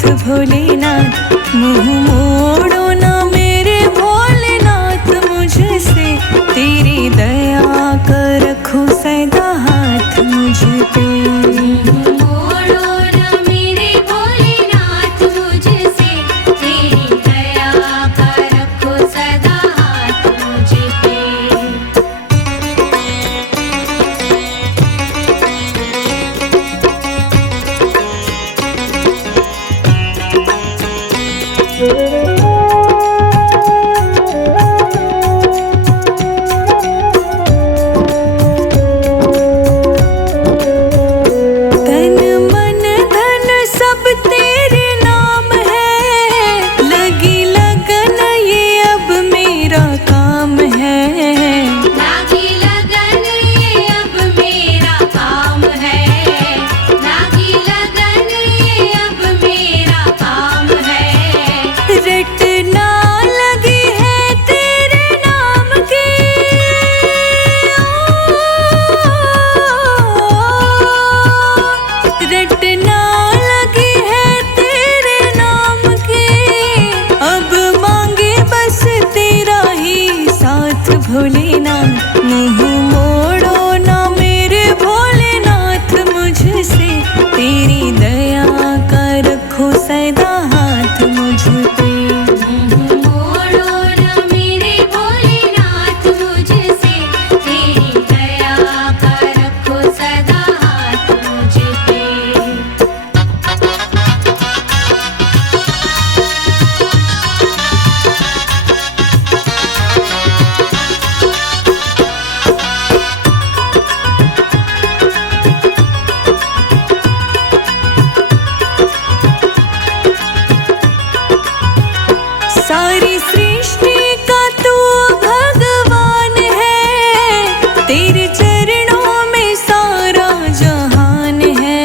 साथ भोलेनाथ, मुँह मोड़ो ना मेरे भोलेनाथ मुझसे, तेरी दया कर रखो सदा हाथ मुझ पे। मोड़ो ना मेरे भोलेनाथ मुझसे, तेरी दया कर रखो सदा हाथ मुझ पे। तन मन धन सब तेरे नाम है, लगी लगन ये अब मेरा काम है। लागी लगन ये अब मेरा काम है, लागी लगन ये अब मेरा काम है। रटना लगी है तेरे नाम की, रटना लगी है तेरे नाम की, अब मांगे बस तेरा ही साथ भोलेनाथ, मुँह मोड़ो ना मेरे भोलेनाथ मुझसे, तेरी दया का रखो सदा हाथ मुझ पे। मोड़ो ना मेरे भोलेनाथ मुझसे, तेरी दया कर रखो सदा हाथ मुझ पे। सारी सृष्टि का तू भगवान है, तेरे चरणों में सारा जहान है।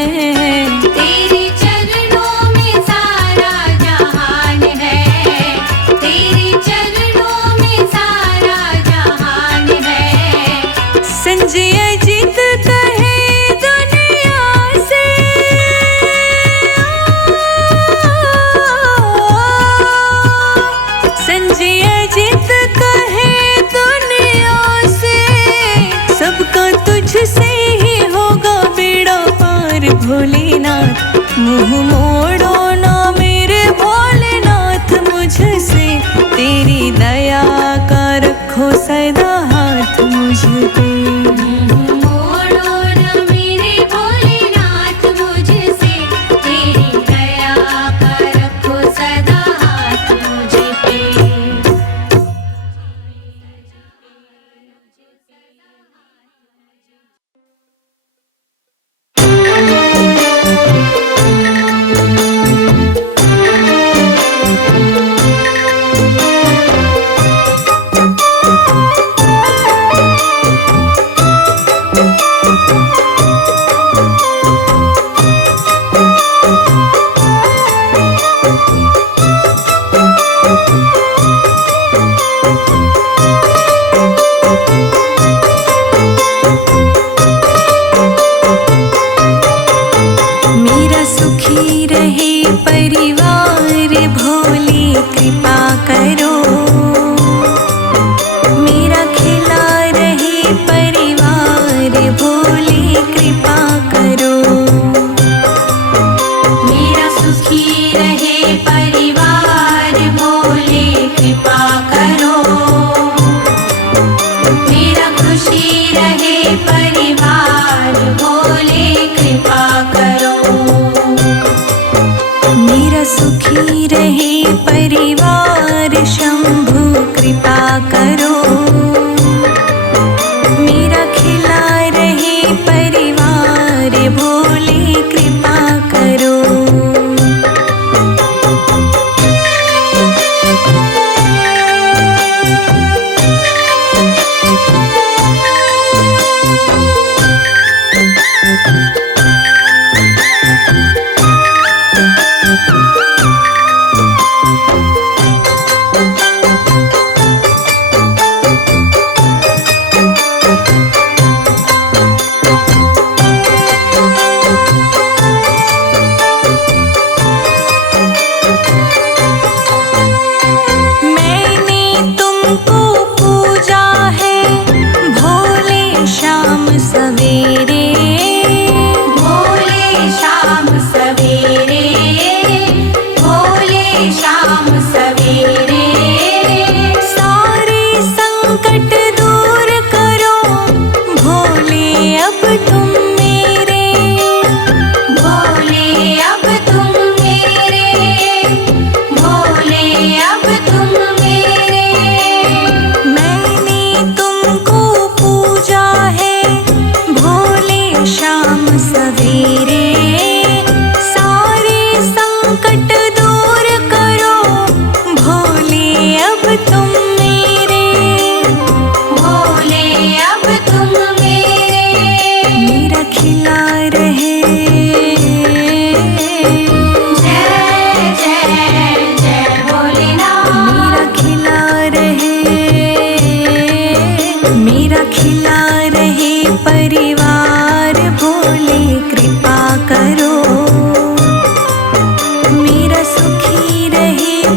तेरे चरणों में सारा जहान है, तेरे चरणों में सारा जहान है। संजय जीत कहे दुनिया से, संजय जीत कहे दुनिया से, सबका तुझसे ही होगा बेड़ा पार भोलेनाथ, मुँह मोड़ो ना मेरे भोलेनाथ मुझसे, तेरी दया का रखो सदा हाथ मुझ पे। मोड़ो ना मेरे भोलेनाथ मुझसे, तेरी दया कर रखो सदा हाथ मुझ पे। मेरा सुखी रहे परिवार भोले कृपा करो, मेरा खिला रहे परिवार भोले कृपा करो। मेरा सुखी रहे परिवार भोले कृपा करो, मेरा खुशी रहे परिवार भोले कृपा करो। मेरा सुखी रहे परिवार शंभु कृपा करो, मेरा खिला रहे परिवार भोले कृपा करो।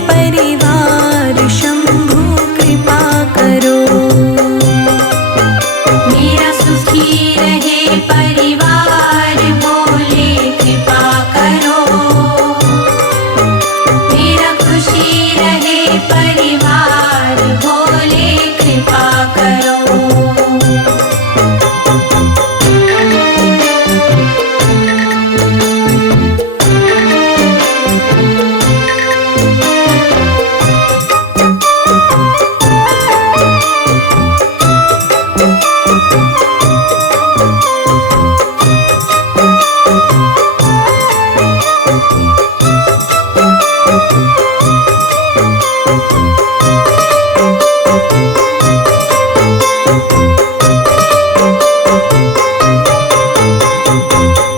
परिवार शंभु कृपा करो। मेरा सुखी रहे परिवार भोले कृपा करो। मेरा खुशी रहे परिवार भोले कृपा करो।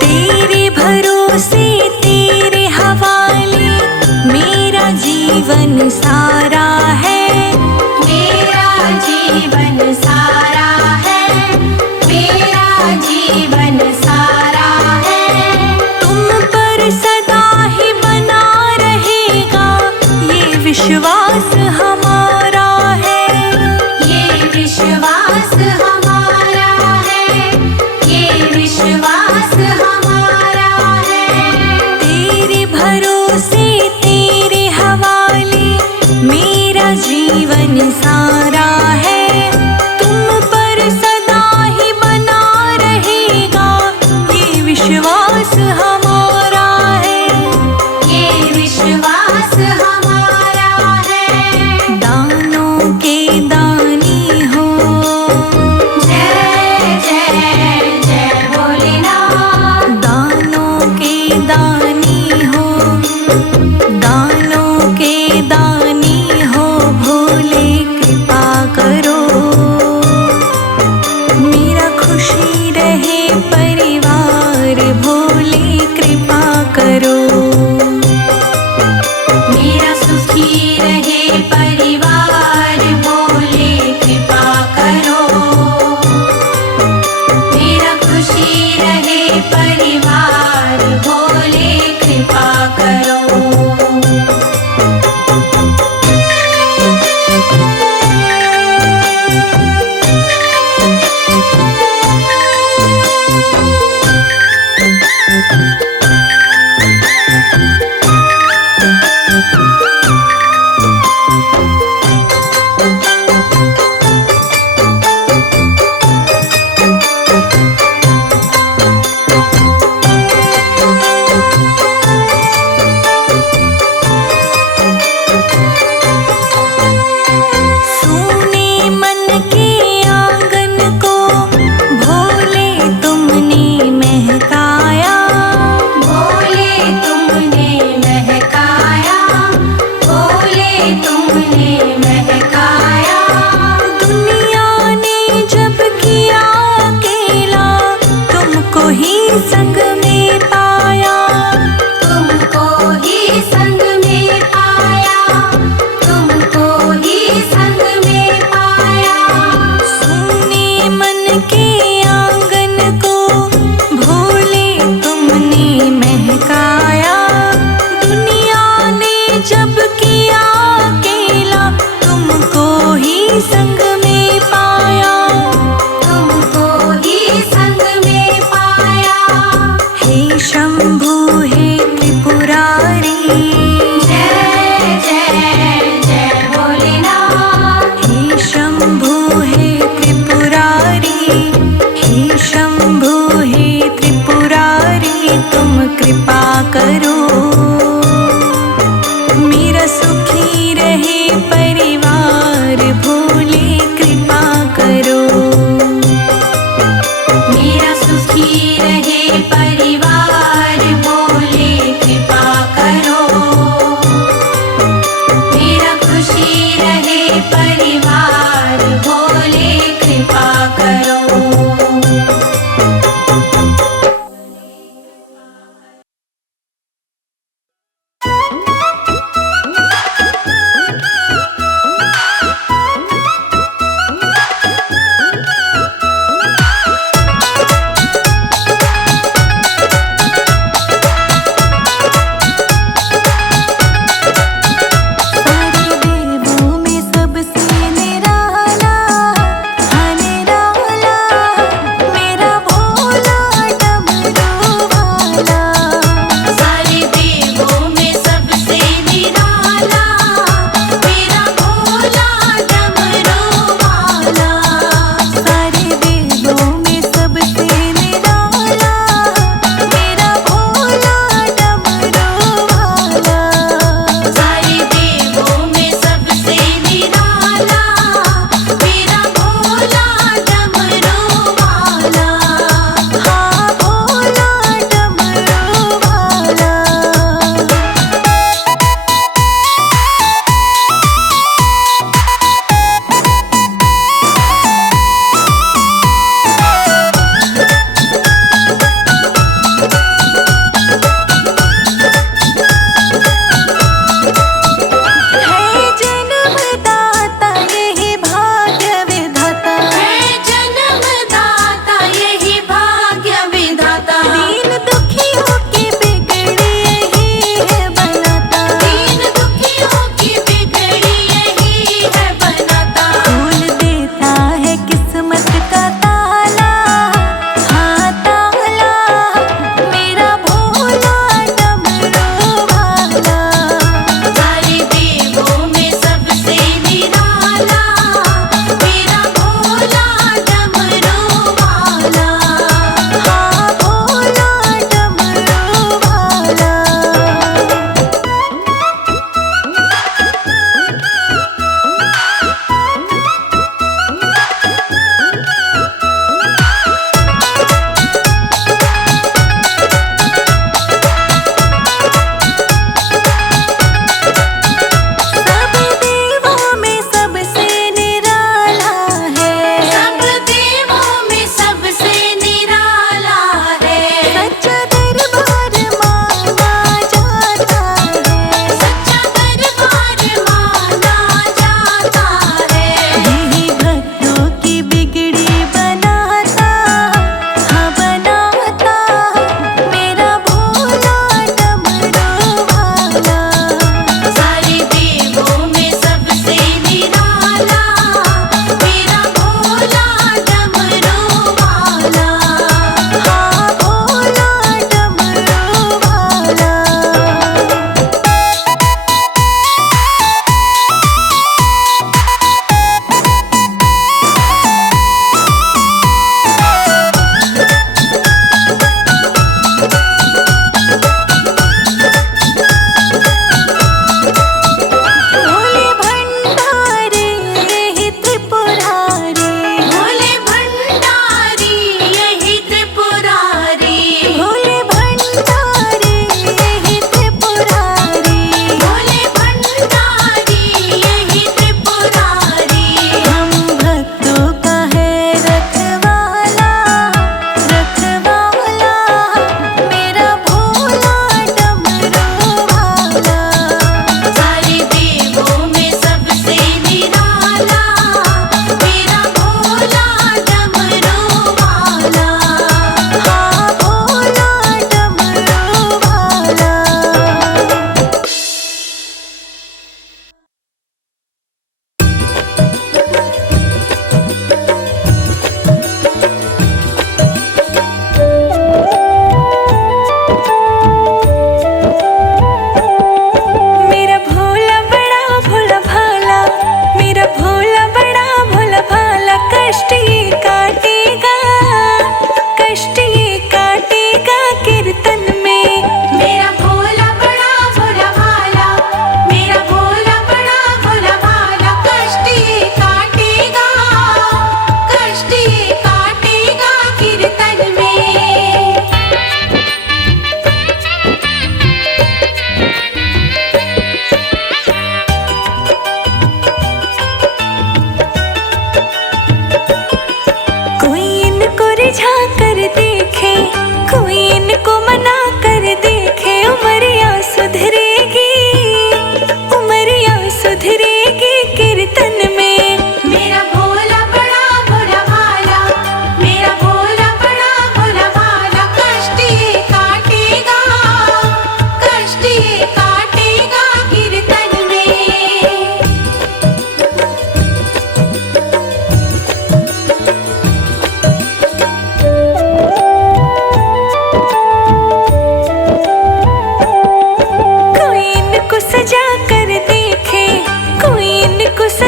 तेरे भरोसे तेरे हवाले मेरा जीवन सारा है। मेरा जीवन सारा है। मेरा जीवन सारा है। तुम पर सदा ही बना रहेगा ये विश्वास हमारा है। ये विश्वास हमारा है। ये विश्वास हमारा है। तेरे भरोसे तेरे हवाले मेरा जीवन सारा है। तुम पर सदा ही बना रहेगा ये विश्वास हमारा है। ये विश्वास हमारा है। दानों के दानी हो, जय जय जय भोलेनाथ। दानों के दानी हो, दानों के दानी हो भोले कृपा करो। मेरा खुशी रहे परिवार भोले कृपा करो। मेरा सुखी रहे परिवार भोले कृपा करो। मेरा खुशी रहे परिवार भोले कृपा करो। सोने मन के आंगन को भोले तुमने महकाया। भोले तुमने महकाया। भोले तुमने महकाया। दुनिया ने जब किया अकेला तुमको ही संग में पाया। तुमको ही संग में पाया। तुमको ही संग में पाया। सोने मन के आंगन को भोले तुमने महकाया। दुनिया ने जब किया अकेला तुमको ही संग में पाया। तुमको ही संग में पाया। हे शंभु हे त्रिपुरारी, जय जय जय भोलेनाथ। हे शंभु हे त्रिपुरारी, हे शंभु हे त्रिपुरारी तुम कृपा करो। मेरा सुखी रहे परिवार भोले कृपा करो। मेरा सुखी रहे परिवार भोले कृपा करो। मेरा खुशी रहे परिवार भोले कृपा करो।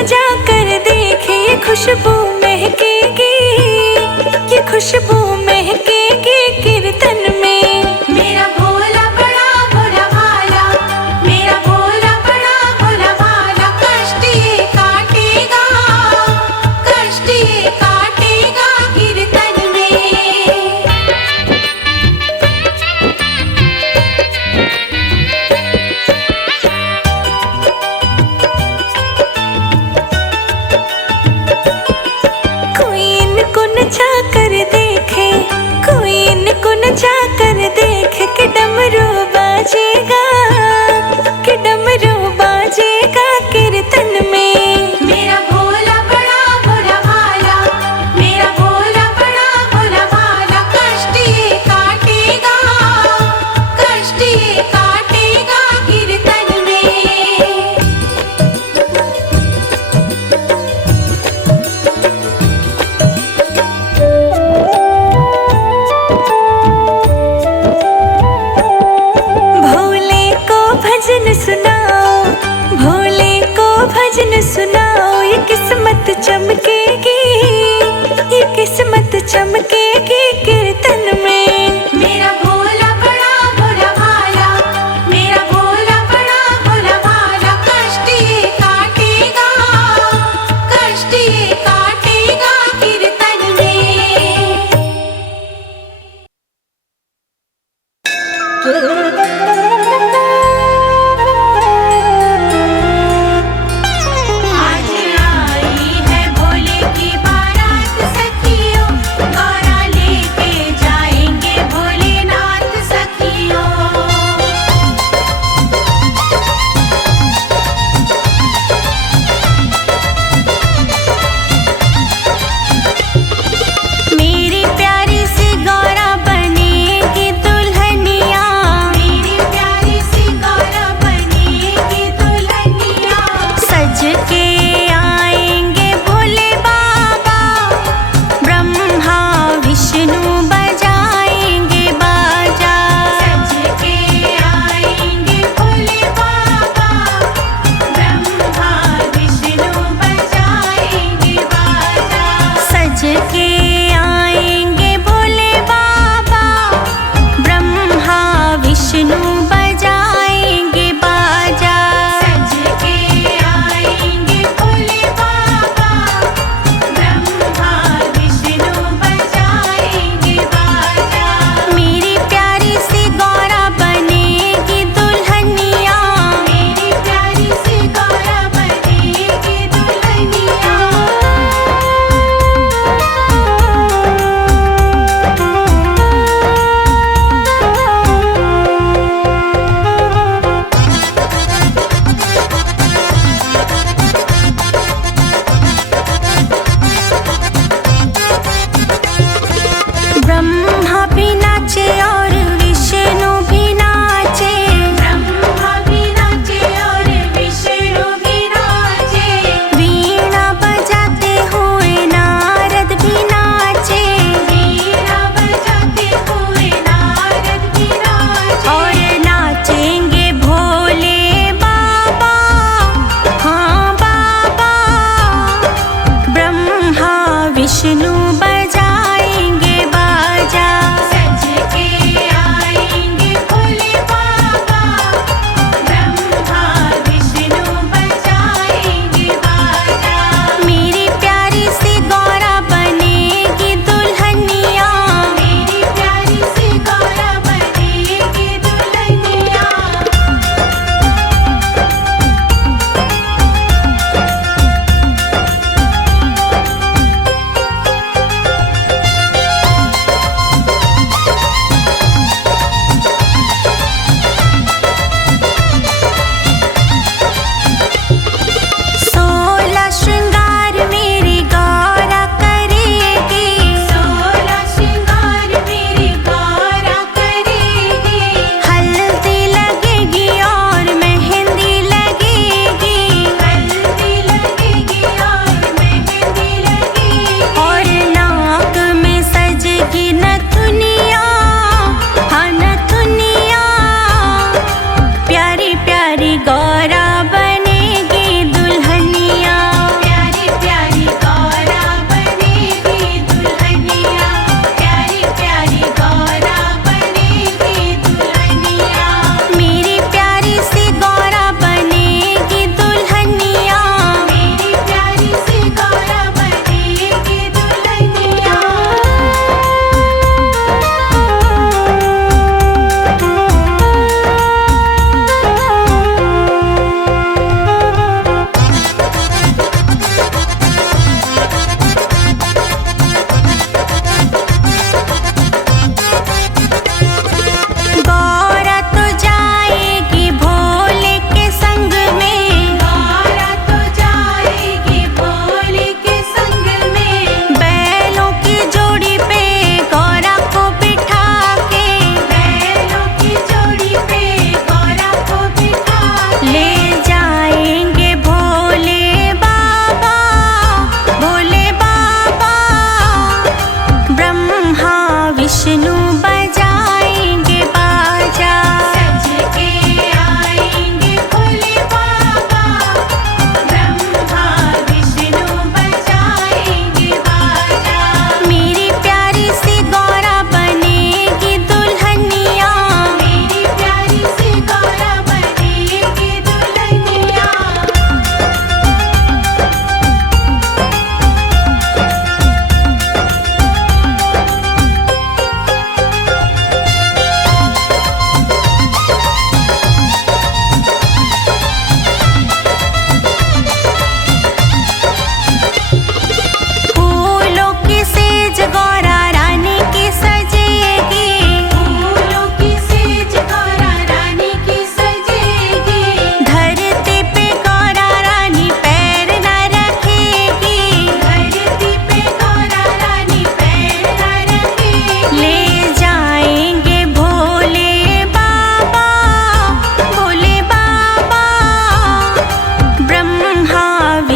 सजा कर देखे, ये खुशबू महकेगी, ये खुशबू महकेगी कीर्तन में। मेरा भोला बड़ा भोला भाला, मेरा भोला बड़ा भोला भाला, कष्ट ये काटेगा, कष्ट ये काटेगा कीर्तन में। कोई इनको नचा कर देखे, कोई इनको नचा कर देखे कि डमरू बाजेगा, कि डमरू बाजेगा कीर्तन में। मेरा भोला बड़ा भोला भाला, मेरा भोला बड़ा भोला भाला, कष्ट ये काटेगा, कष्ट ये काटेगा कीर्तन में। भोले को भजन सुनाओ, भोले को भजन सुनाओ, ये किस्मत चमकेगी, ये किस्मत चमकेगी कीर्तन में। मेरा भोला बड़ा भोला भाला, मेरा भोला बड़ा भोला भाला, कष्ट ये काटेगा, कष्ट ये काटेगा कीर्तन में। आज आई है भोले की बारात सखियों, गौरा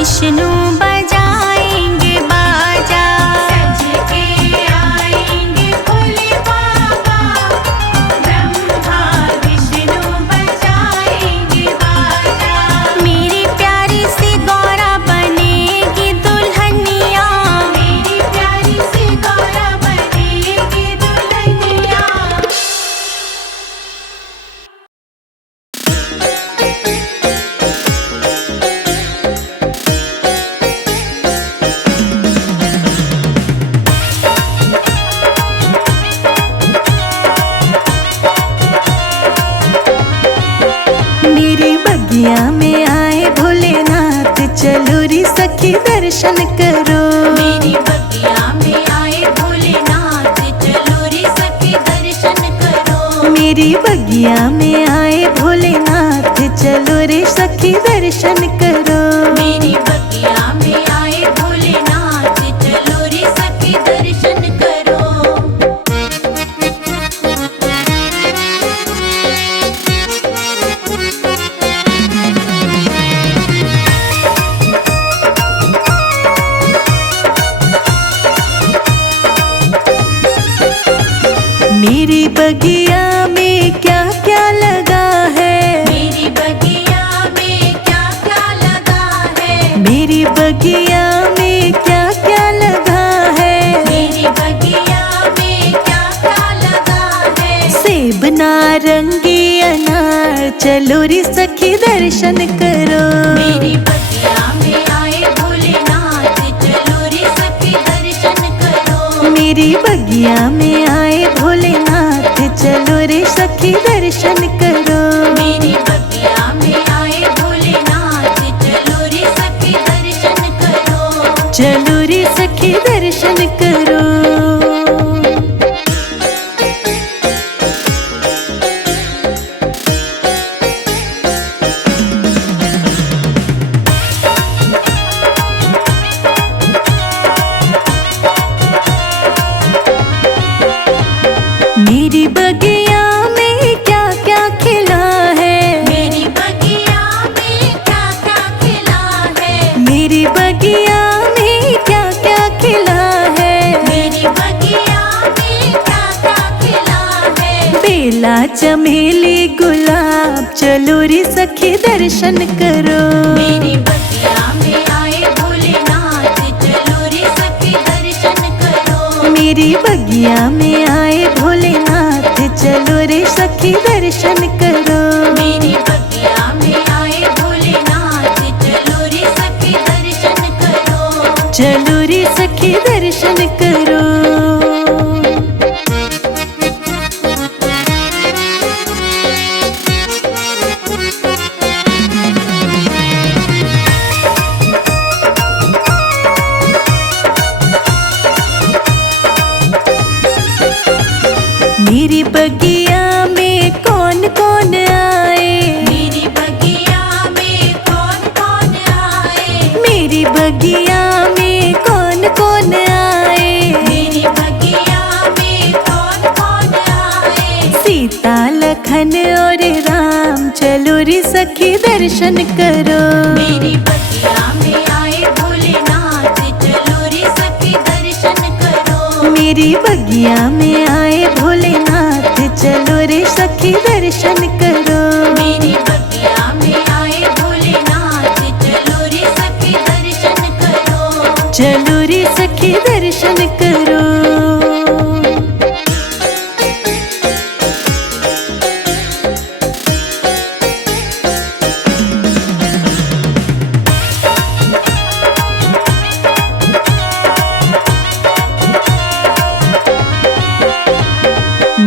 विष्णु बजाएंगे बाजा। सज के आएंगे भोले बाबा, ब्रह्मा विष्णु बजाएंगे बाजा। मेरी प्यारी सी गौरा बनेगी दुल्हनिया। मेरी प्यारी सी गौरा बनेगी दुल्हनिया। मेरी बगिया में आए भोलेनाथ, चलो रे सखी दर्शन करो। मेरी बगिया में आए भोलेनाथ, चलो रे सखी दर्शन करो। मेरी बगिया में आए भोलेनाथ, चलो रे सखी दर्शन करो। मेरी बगिया में आए भोलेनाथ, चलो रे सखी दर्शन करो। मेरी बगिया में क्या क्या लगा है। मेरी बगिया में क्या क्या लगा है। मेरी बगिया में क्या क्या लगा है। मेरी बगिया में क्या क्या लगा है। सेब नारंगी अनार, चलो रे सखी दर्शन करो। मेरी बगिया में आए भोलेनाथ, चलो रे सखी दर्शन करो। मेरी बगिया में आए भोलेनाथ, चलो रे सखी दर्शन करो। मेरी बगिया में आए भोलेनाथ, चलो रे सखी दर्शन करो। चलो रे सखी दर्शन करो। मेरी बगिया में क्या क्या खिला है। मेरी बगिया में क्या क्या खिला है। मेरी बगिया में क्या क्या खिला है। मेरी बगिया में क्या क्या खिला है। बेला चमेली गुलाब, चलो रे सखी दर्शन करो। मेरी बगिया में आए भोलेनाथ, चलो रे सखी दर्शन करो। मेरी बगिया में आए भोलेनाथ, चलो रे सखी दर्शन करो। मेरी बगिया में आए भोलेनाथ, चलो रे सखी दर्शन करो। चलो रे सखी दर्शन करो। मेरी बगिया में कौन कौन आए। मेरी बगिया में कौन कौन आए। मेरी बगिया में कौन कौन आए। मेरी बगिया में कौन कौन आए। सीता लखन और राम, चलो रे सखी दर्शन करो। मेरी बगिया में आए भोलेनाथ, चलो रे सखी दर्शन करो। मेरी बगिया में आए भोलेनाथ, चलो रे सखी दर्शन करो। मेरी बगिया में आए भोलेनाथ, चलो रे सखी दर्शन करो। चलो रे सखी दर्शन करो।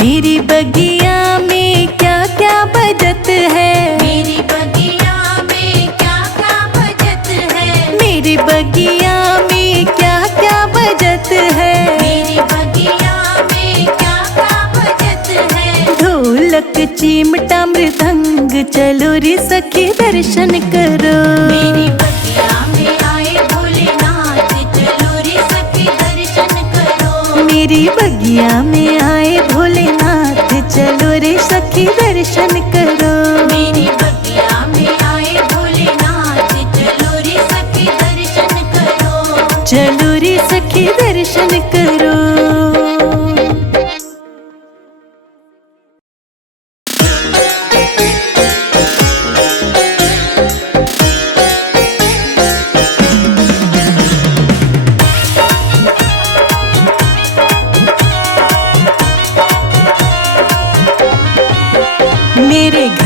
मेरी बगिया में क्या क्या बजत है। मेरी बगिया में क्या क्या बजत है। मेरी बगिया में क्या क्या बजत है। मेरी बगिया में क्या क्या बजत है। ढोलक चिमटा मृदंग, चलो रे सखी दर्शन करो। मेरी बगिया में आए भोलेनाथ, चलो रे सखी दर्शन करो। मेरी बगिया में आए भोलेनाथ, चलो रे सखी दर्शन करो। मेरी बगिया में आए भोलेनाथ, चलो रे सखी दर्शन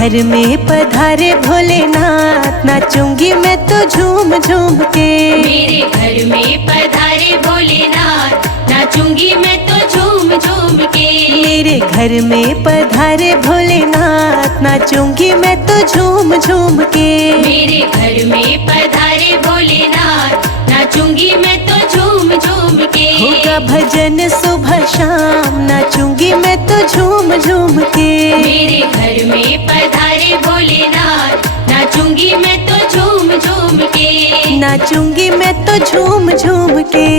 घर में पधारे भोलेनाथ, नाचूंगी मैं तो झूम झूम के। मेरे घर में पधारे भोलेनाथ, नाचूंगी मैं तो झूम झूम के। मेरे घर में पधारे भोलेनाथ, नाचूंगी मैं तो झूम झूम के। मेरे घर में पधारे भोलेनाथ, नाचूंगी मैं तो झूम झूम के। होगा भजन सुबह शाम, नाचूंगी मैं तो झूम झूम के। मेरे घर में पधारे भोलेनाथ, नाचूंगी मैं तो झूम झूम के। नाचूंगी मैं तो झूम झूम के।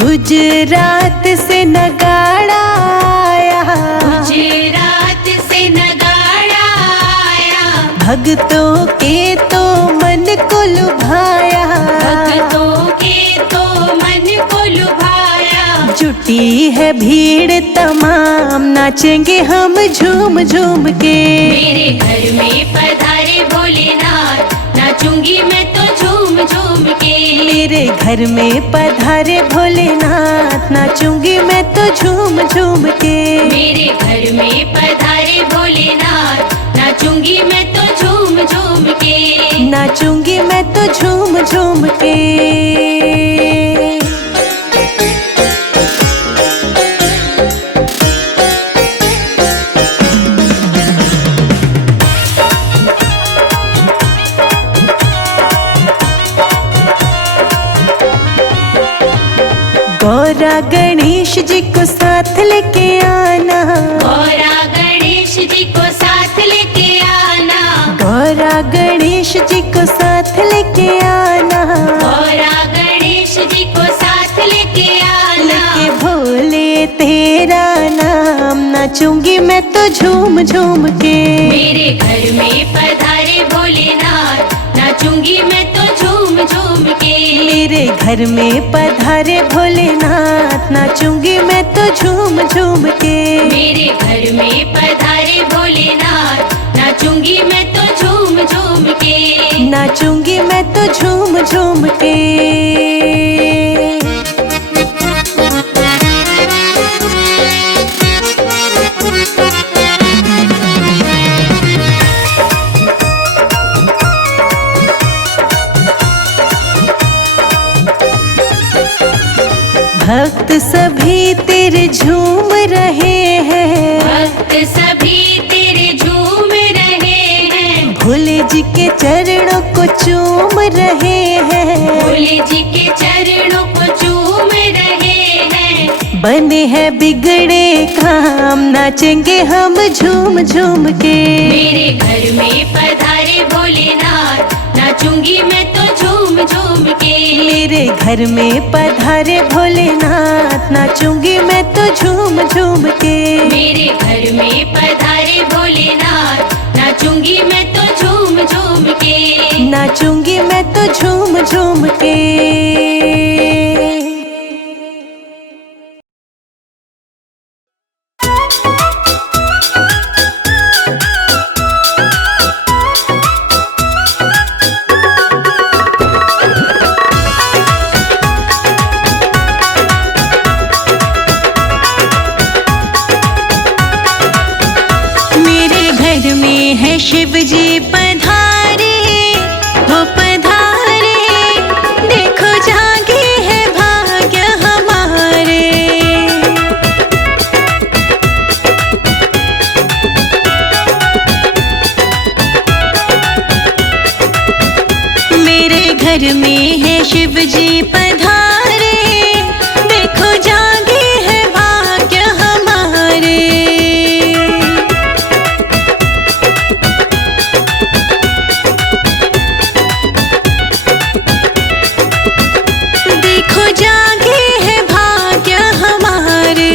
गुजरात से नगाड़ा आया, गुजरात से नगाड़ा आया। भक्तों के तो मन को लुभाया, भक्तों के तो मन को लुभाया। जुटी है भीड़ तमाम, नाचेंगे हम झूम झूम के। मेरे घर में पधारे भोलेनाथ, नाचूंगी मैं तो झूम झूम के। मेरे घर में पधारे भोलेनाथ, नाचूंगी मैं तो झूम झूम के। मेरे घर में पधारे भोलेनाथ, नाचूंगी मैं तो झूम झूम के। नाचूंगी मैं तो झूम झूम के। गौरा गणेश जी को साथ लेके आना, गौरा गणेश जी को साथ लेके आना। गौरा गणेश जी को साथ लेके आना। गौरा गणेश जी को साथ लेके आना। लेके भोले तेरा नाम, नाचूंगी मैं तो झूम झूम के। मेरे घर में पधारे भोलेनाथ, नाचूंगी मैं तो झूम झूम के। मेरे घर में पधारे भोलेनाथ, नाचूंगी मैं तो झूम झूम के। मेरे घर में पधारे भोलेनाथ, नाचूंगी मैं तो झूम झूम के। नाचूंगी मैं तो झूम झूम के। भक्त सभी तेरे झूम रहे हैं, भक्त सभी तेरे झूम रहे हैं। भोले जी के चरणों को चूम रहे हैं। भोले जी के चरणों को चूम रहे हैं। बने हैं बिगड़े काम, नाचेंगे हम झूम झूम के। मेरे घर में पधारे भोलेनाथ, नाचूंगी मैं तो झूम झूम के। मेरे घर में पधारे भोलेनाथ, नाचूंगी मैं तो झूम झूम के। मेरे घर में पधारे भोलेनाथ, नाचूंगी मैं तो झूम झूम के। नाचूंगी मैं तो झूम झूम के। शिव जी पधारे, हो पधारे, देखो जागे है भाग्य हमारे। मेरे घर में है शिव जी पधारे, देखो जागे है भाग्य हमारे। जागे है भाग्य हमारे।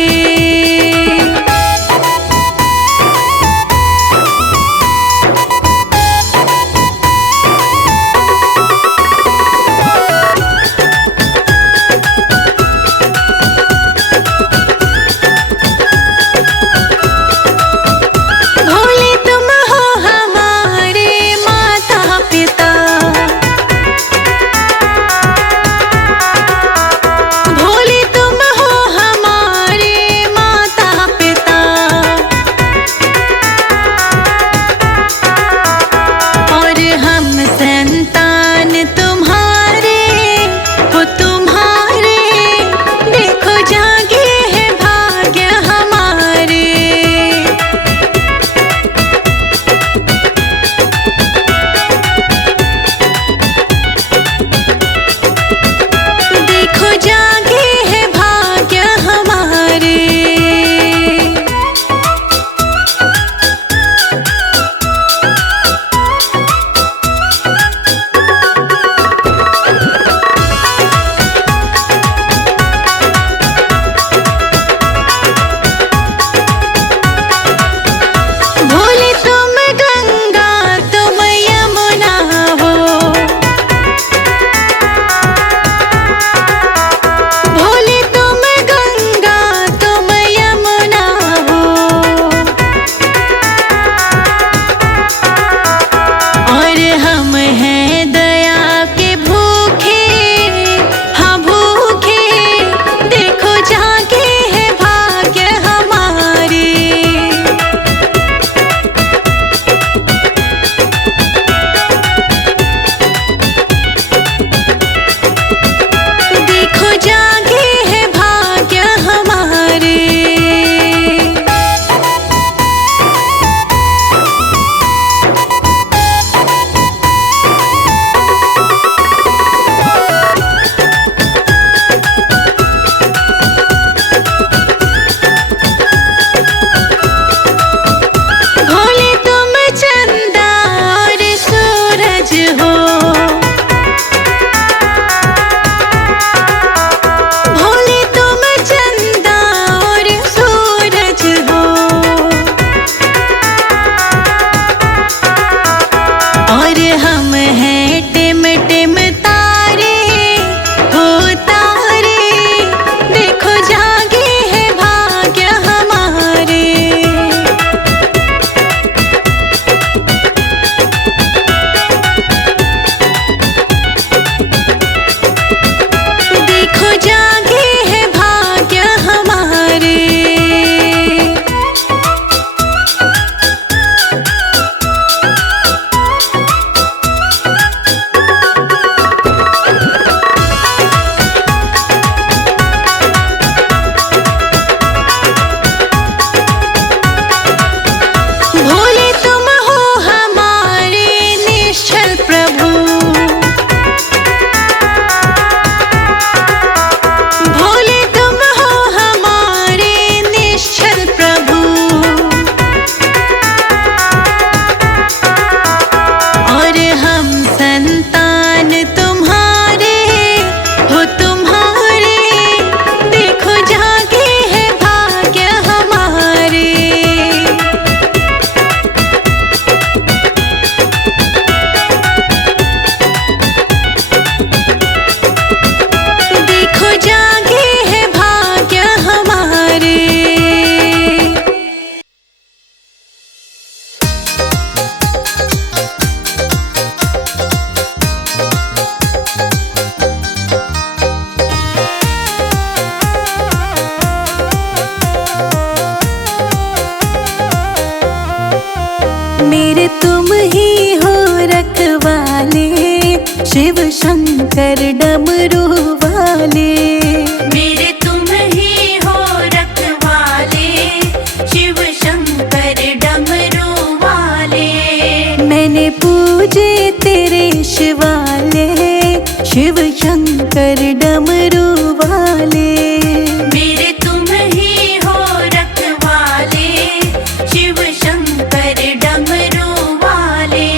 सूरज हो। भोले तुम चंदा और सूरज हो। और हम हैं टिम टिम तारे हो तारे, देखो जागे हैं भाग्य हमारे। देखो जागे हैं भाग्य हमारे। भोले तुम हो हमारे निश्चल प्रभु। भोले तुम हो हमारे निश्चल प्रभु। और हम संतान तुम्हारे हो तुम्हारे, देखो जागे हैं भाग्य हमारे। देखो जागे हैं भाग्य हमारे। मेरे तुम ही हो रखवाले, शिव शंकर डमरू वाले। मेरे तुम ही हो रखवाले, शिव शंकर डमरू वाले। मैंने पूजे तेरे शिवाले, शिव शंकर डमरू वाले। मेरे तुम ही हो रखवाले, शिव शंकर डमरू वाले।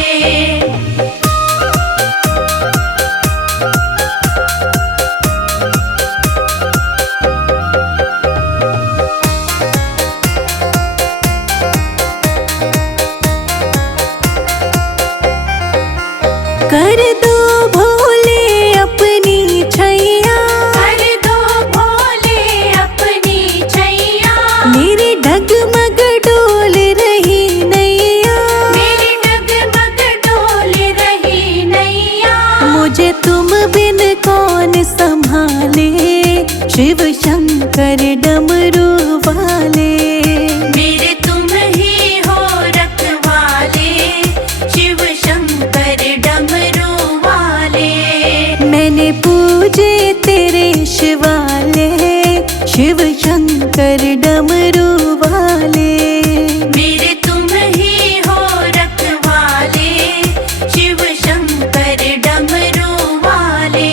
कर दो भोले अपनी छैया, कर दो भोले अपनी छैया। मेरी डगमग डोल रही नैया। मेरी डगमग डोल रही नैया। मुझे तुम बिन कौन संभाले, शिव शंकर डमरू वाले। मेरे तुम ही हो रखवाले, शिव शंकर डमरू वाले। मैंने पूजे तेरे शिवाले, शिव शंकर डमरू वाले। मेरे तुम ही हो रखवाले, शिव शंकर डमरू वाले।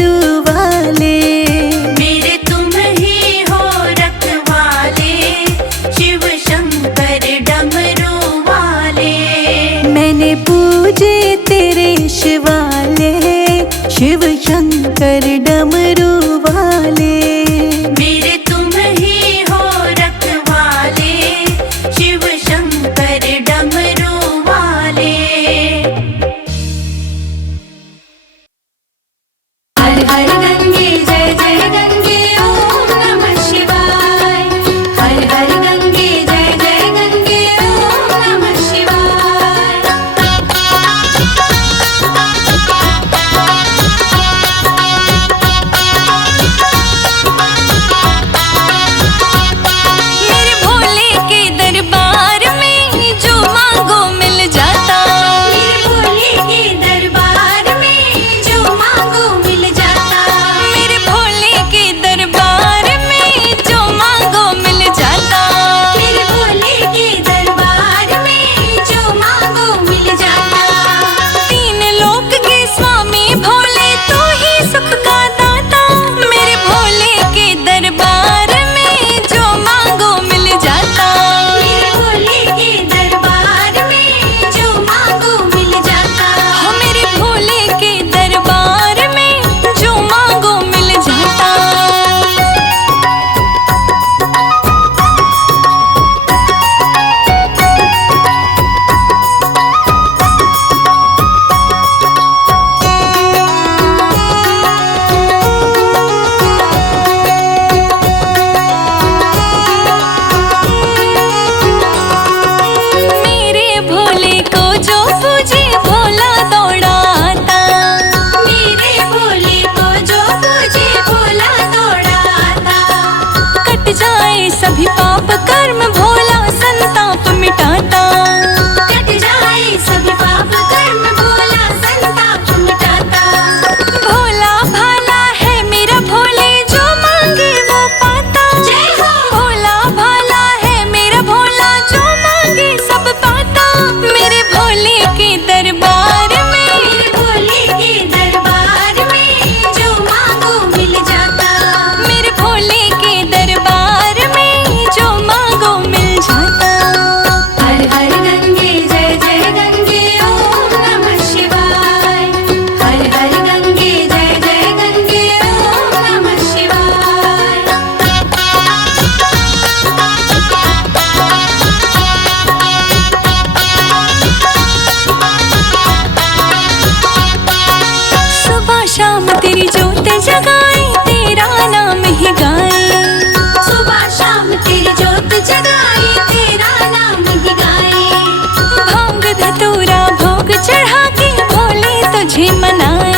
डमरू वाले। मेरे तुम ही हो रखवाले, शिव शंकर डमरू वाले। मैंने पूजे तेरे शिवाले, शिव शंकर डमरू वाले। मेरे तुम ही हो रखवाले, शिव शंकर डमरू वाले। हर हर गंगे जय जय गंगे ओम नमः शिवाय। हर हर गंगे जय जय गंगे ओम नमः शिवाय। मेरे भोले के दरबार में जो मांगो मिल जाता। मेरे भोले के दरबार में जो मांगो मिल जाता। मेरे भोले के दरबार में जो मांगो मिल जाता। मेरे भोले के दरबार में जो मांगो मिल जाता। तीन लोक के स्वामी भोले तू ही सुख का दाता। मेरे भोले के दरबार में जो मांगो मिल जाता। मेरे भोले के दरबार में जो मांगो मिल जाता। हो मेरे भोले के दरबार में जो मांगो मिल जाता। मेरे भोले को जो पूजे भोला दौड़ाता। मेरे भोले को जो पूजे भोला दौड़ाता। कट जाए सभी पाप कर्म भोला संताप मिटाता। कट जाए सभी पाप कर्म भोला संताप मिटाता। भोला भाला है मेरा भोले जो मांगे वो पाता। जय हो। भोला भाला है मेरा भोला जो मांगे सब पाता। मेरे भोले के दरबार में मेरे भोले के दरबार में जो मांगो मिल जाता। मेरे भोले के दरबार में जो मांगो मिल जाता। हर हर गंगे जय जय गंगे ओम नमः शिवाय। हर हर गंगे जय जय गंगे ओम नमः शिवाय। सुबह शाम तेरी जोत जगाए, तेरा नाम ही गाए। सुबह शाम तेरी जोत जगाए, तेरा नाम ही गाए। भांग धतूरा भोग चढ़ा के भोले तुझे मनाए।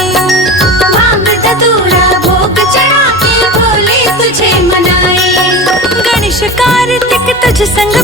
भांग धतूरा भोग चढ़ा के भोले तुझे मनाए। गणेश कार्तिक तुझ संग